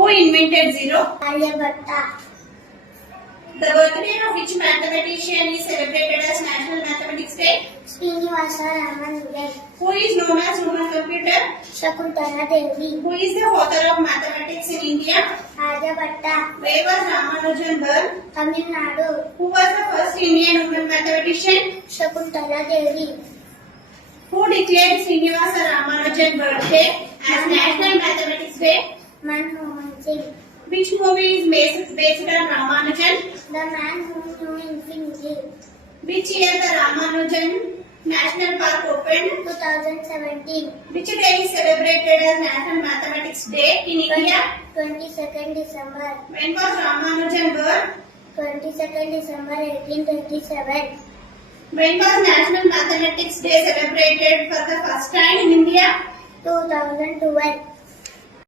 Who invented zero? Aryabhatta. The birthday of which mathematician is celebrated as National Mathematics Day? Srinivasa Ramanujan. Who is known as human computer? Shakuntala Devi. Who is the father of mathematics in India? Aryabhatta. Where was Ramanujan born? Tamil Nadu. Who was the first Indian woman mathematician? Shakuntala Devi. Who declared Srinivasa Ramanujan birthday as National Mathematics Day? Manmohan Singh. Which movie is based on Ramanujan? The Man Who Knew Infinity. Which year the Ramanujan National Park opened? 2017. Which day is celebrated as National Mathematics Day in India? 22nd December. When was Ramanujan born? 22nd December 1837. When was National Mathematics Day celebrated for the first time in India? 2012.